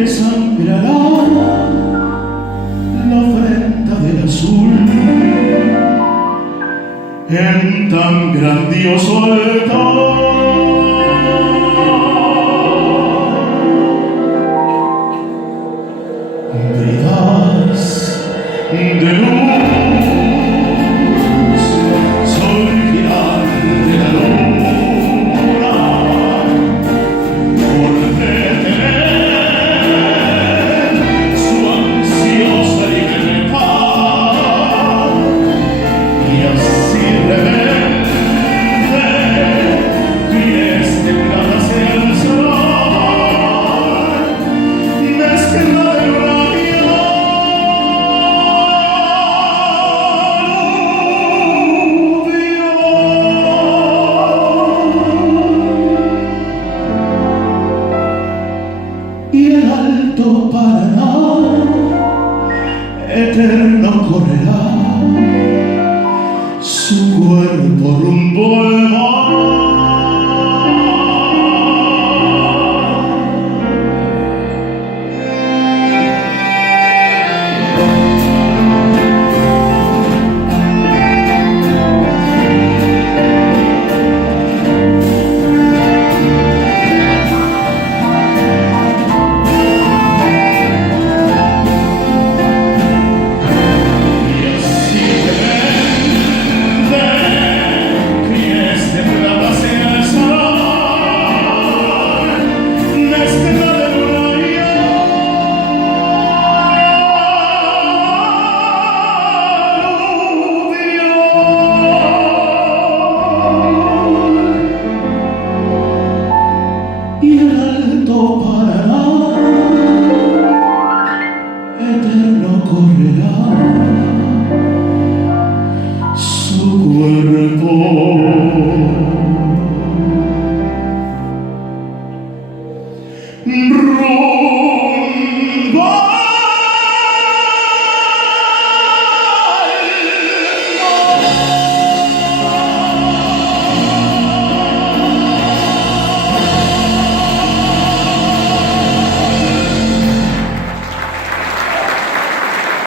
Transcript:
le sangrará la ofrenda del azul en tan grandioso altar. Bridas de luz, sol girante la luna, por detener su ansiosa libertad, y así rebelde pies de plata se alzar, mezcla de y el alto Paraná eterno correrá su cuerpo rumbo al mar. Y el alto Paraná eterno correrá su cuerpo rumbo